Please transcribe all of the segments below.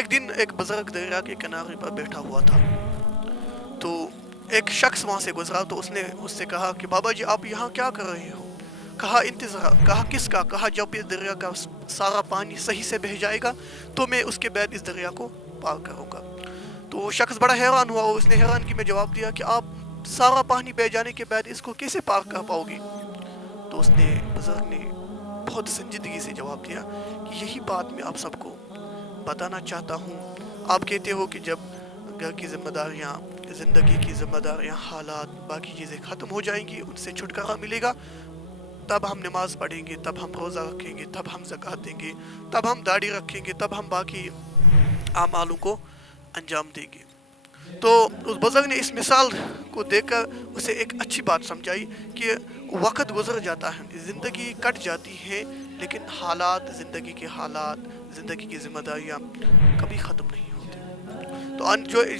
ایک دن ایک بزرگ دریا کے کنارے پر بیٹھا ہوا تھا، تو ایک شخص وہاں سے گزرا، تو اس نے اس سے کہا کہ بابا جی آپ یہاں کیا کر رہے ہو؟ کہا انتظار. کہا کس کا؟ کہا جب اس دریا کا سارا پانی صحیح سے بہہ جائے گا تو میں اس کے بعد اس دریا کو پار کروں گا. تو وہ شخص بڑا حیران ہوا، اور اس نے حیرانگی میں جواب دیا کہ آپ سارا پانی بہہ جانے کے بعد اس کو کیسے پار کر پاؤ گے؟ تو اس نے بزرگ نے بہت سنجیدگی سے جواب دیا کہ یہی بات میں آپ سب کو بتانا چاہتا ہوں. آپ کہتے ہو کہ جب گھر کی ذمہ داریاں، زندگی کی ذمہ داریاں، حالات، باقی چیزیں ختم ہو جائیں گی، ان سے چھٹکارا ملے گا، تب ہم نماز پڑھیں گے، تب ہم روزہ رکھیں گے، تب ہم زکوٰۃ دیں گے، تب ہم داڑھی رکھیں گے، تب ہم باقی اعمالوں کو انجام دیں گے. تو اس بزرگ نے اس مثال کو دیکھ کر اسے ایک اچھی بات سمجھائی کہ وقت گزر جاتا ہے، زندگی کٹ جاتی ہے، لیکن حالات، زندگی کے حالات، زندگی کی ذمہ داریاں کبھی ختم نہیں ہوتی. تو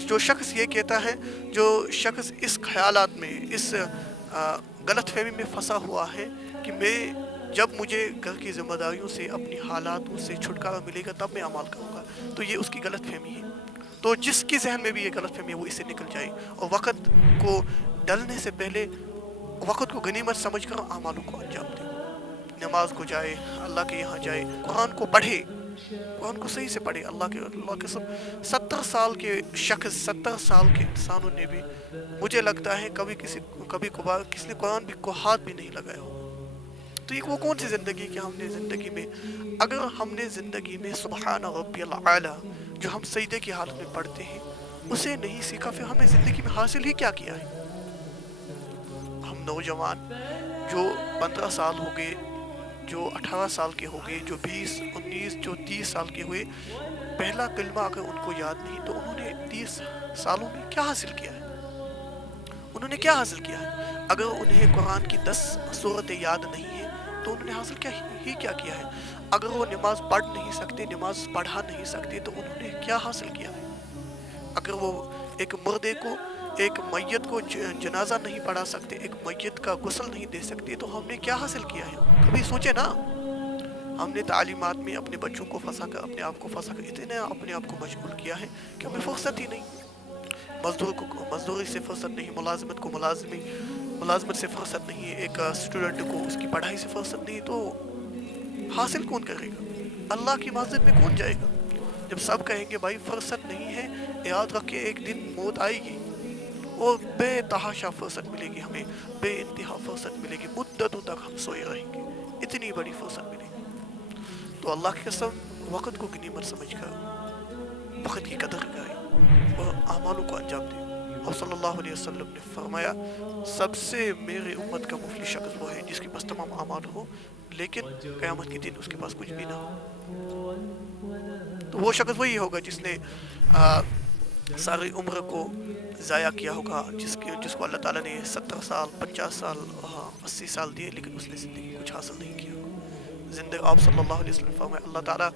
جو شخص یہ کہتا ہے، جو شخص اس خیالات میں، اس غلط فہمی میں پھنسا ہوا ہے کہ میں جب مجھے گھر کی ذمہ داریوں سے، اپنی حالات سے چھٹکارا ملے گا تب میں عمل کروں گا، تو یہ اس کی غلط فہمی ہے. تو جس کے ذہن میں بھی یہ غلط فہمی ہے وہ اس سے نکل جائے، اور وقت کو ڈلنے سے پہلے وقت کو غنیمت سمجھ کر اعمالوں کو انجام دے. نماز کو جائے، اللہ کے یہاں جائے، قرآن کو پڑھے، قرآن کو صحیح سے پڑھے. اللہ کے سب 70 سال کے شخص، 70 سال کے انسانوں نے بھی، مجھے لگتا ہے کبھی کبھار کسی نے قرآن بھی کو ہاتھ بھی نہیں لگایا ہو. تو یہ وہ کون سی زندگی کہ ہم نے زندگی میں، اگر ہم نے زندگی میں سبحان ربی العالی جو ہم سجدے کی حالت میں پڑھتے ہیں اسے نہیں سیکھا، پھر ہم نے زندگی میں حاصل ہی کیا کیا ہے؟ ہم نوجوان جو 15 سال ہو گئے، جو 18 سال کے ہو گئے، جو 20، 19، جو 30 سال کے ہوئے، پہلا کلمہ اگر ان کو یاد نہیں تو انہوں نے 30 سالوں میں کیا حاصل کیا ہے؟ انہوں نے کیا حاصل کیا ہے؟ اگر انہیں قرآن کی 10 سورتیں یاد نہیں ہیں تو انہوں نے حاصل کیا کیا ہے؟ اگر وہ نماز پڑھ نہیں سکتے، نماز پڑھا نہیں سکتے تو انہوں نے کیا حاصل کیا ہے؟ اگر وہ ایک مردے کو، ایک میت کو جنازہ نہیں پڑھا سکتے، ایک میت کا غسل نہیں دے سکتے تو ہم نے کیا حاصل کیا ہے؟ کبھی سوچے نا. ہم نے تعلیمات میں اپنے بچوں کو پھنسا کر، اپنے آپ کو پھنسا کر اتنے اپنے آپ کو مشغول کیا ہے کہ ہمیں فرصت ہی نہیں. مزدور کو مزدوری سے فرصت نہیں، ملازمت کو ملازمت سے فرصت نہیں ہے، ایک اسٹوڈنٹ کو اس کی پڑھائی سے فرصت نہیں، تو حاصل کون کرے گا؟ اللہ کی مسجد میں کون جائے گا؟ جب سب کہیں گے بھائی فرصت نہیں ہے، یاد رکھ کے ایک دن موت آئے گی اور بے تحاشا فرصت ملے گی، ہمیں بے انتہا فرصت ملے گی، مدتوں تک ہم سوئے رہیں گے، اتنی بڑی فرصت ملے گی. تو اللہ کی قسم وقت کو غنیمت سمجھ کر وقت کی قدر کرے اور اعمالوں کو انجام دے. اور صلی اللہ علیہ وسلم نے فرمایا سب سے میرے امت کا مفلس شخص وہ ہے جس کے پاس تمام اعمال ہو لیکن قیامت کے دن اس کے پاس کچھ بھی نہ ہو. تو وہ شخص وہی ہوگا جس نے ساری عمر کو ضائع کیا ہوگا، جس کو اللہ تعالیٰ نے 70 سال، 50 سال، 80 سال دیے لیکن اس نے زندگی کچھ حاصل نہیں کیا. زندگی آپ صلی اللہ علیہ وسلم فرمائے اللہ تعالیٰ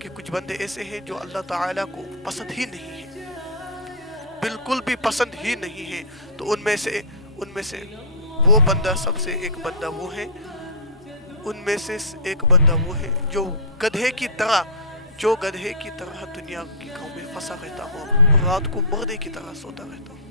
کے کچھ بندے ایسے ہیں جو اللہ تعالیٰ کو پسند ہی نہیں ہے، بالکل بھی پسند ہی نہیں ہے. تو ان میں سے وہ بندہ، سب سے ایک بندہ وہ ہے، ان میں سے ایک بندہ وہ ہے جو گدھے کی طرح دنیا کی کاموں میں پھنسا رہتا ہو اور رات کو مردے کی طرح سوتا رہتا ہو.